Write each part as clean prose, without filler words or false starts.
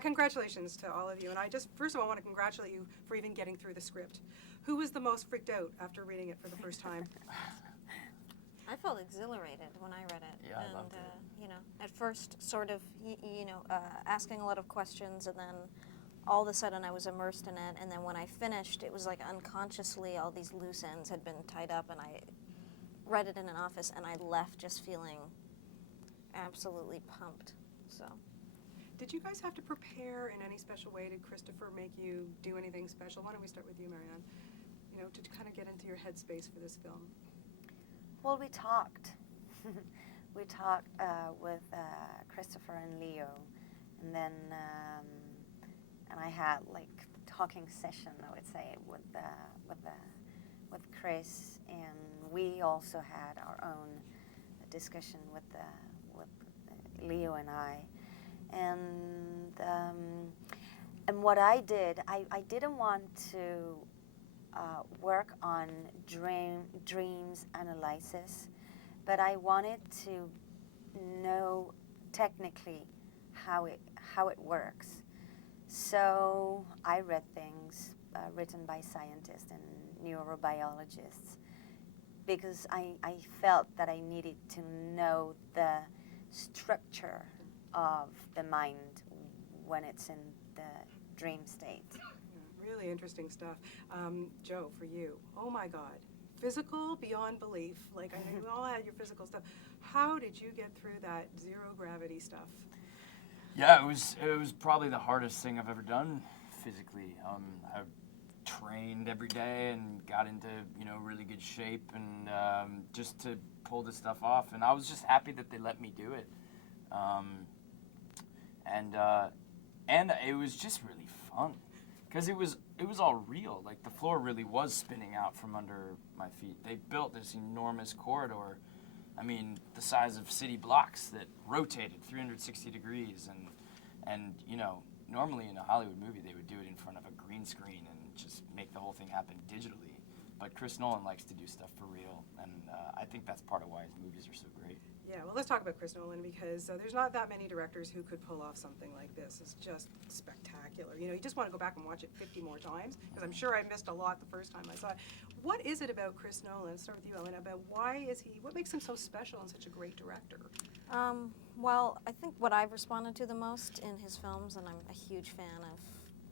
Congratulations to all of you. And I just, first of all, want to congratulate you for even getting through the script. Who was the most freaked out after reading it for the first time? I felt exhilarated when I read it. Yeah, I and, loved it. You know, at first sort of, asking a lot of questions, and then all of a sudden I was immersed in it. And then when I finished, it was like unconsciously all these loose ends had been tied up, and I read it in an office, and I left just feeling absolutely pumped. So. Did you guys have to prepare in any special way? Did Christopher make you do anything special? Why don't we start with you, Marion? You know, to kind of get into your headspace for this film. Well, we talked. We talked with Christopher and Leo, and then and I had like talking session, I would say, with Chris, and we also had our own discussion with Leo and I, and what I did, I didn't want to work on dreams analysis, but I wanted to know technically how it works. So I read things written by scientists and neurobiologists because I felt that I needed to know the structure of the mind when it's in the dream state. Really interesting stuff. Joe, for you, oh my God, physical beyond belief. Like, I know you all had your physical stuff. How did you get through that zero gravity stuff? Yeah, it was probably the hardest thing I've ever done physically. I trained every day and got into really good shape, and just to pull this stuff off. And I was just happy that they let me do it. And it was just really fun. Because it was all real. Like, the floor really was spinning out from under my feet. They built this enormous corridor, I mean, the size of city blocks, that rotated 360 degrees. And normally in a Hollywood movie, they would do it in front of a green screen and just make the whole thing happen digitally. But Chris Nolan likes to do stuff for real, and I think that's part of why his movies are so great. Yeah, well, let's talk about Chris Nolan, because there's not that many directors who could pull off something like this. It's just spectacular. You just want to go back and watch it 50 more times, because I'm sure I missed a lot the first time I saw it. What is it about Chris Nolan? Let's start with you, Ellen. About what makes him so special and such a great director? Well, I think what I've responded to the most in his films, and I'm a huge fan of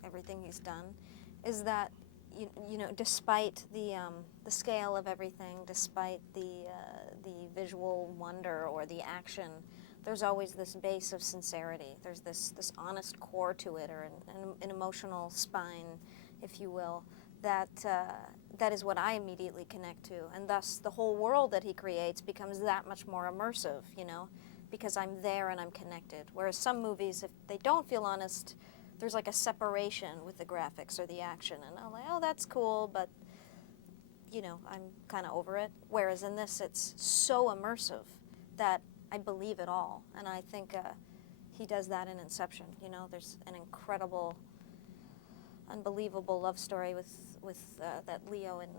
everything he's done, is that despite the scale of everything, despite the visual wonder or the action, there's always this base of sincerity. There's this honest core to it, or an emotional spine, if you will, that is what I immediately connect to, and thus the whole world that he creates becomes that much more immersive, because I'm there and I'm connected. Whereas some movies, if they don't feel honest, there's like a separation with the graphics or the action, and I'm like, oh, that's cool, but I'm kind of over it. Whereas in this, it's so immersive that I believe it all, and I think he does that in Inception. There's an incredible, unbelievable love story with that Leo and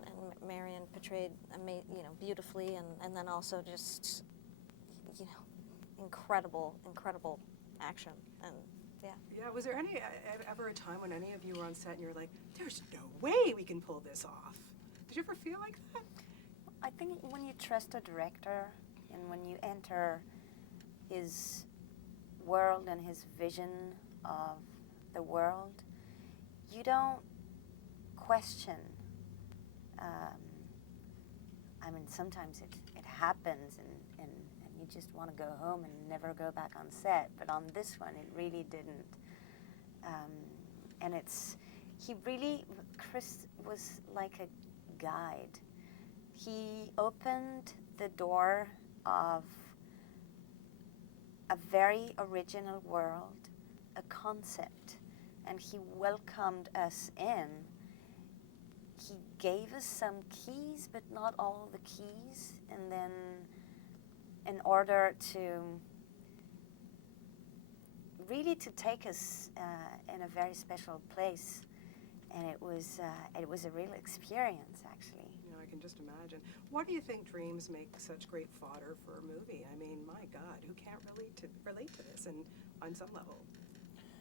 Marion portrayed, beautifully, and then also just, incredible action, and yeah. Yeah, was there ever a time when any of you were on set and you were like, there's no way we can pull this off? Did you ever feel like that? I think when you trust a director and when you enter his world and his vision of the world, you don't question. I mean, sometimes it happens and you just want to go home and never go back on set. But on this one, it really didn't. And Chris was like a guide. He opened the door of a very original world, a concept, and he welcomed us in. He gave us some keys, but not all the keys, and then in order to really to take us in a very special place, and it was a real experience, actually. I can just imagine. Why do you think dreams make such great fodder for a movie? I mean, my God, who can't relate to this, and on some level?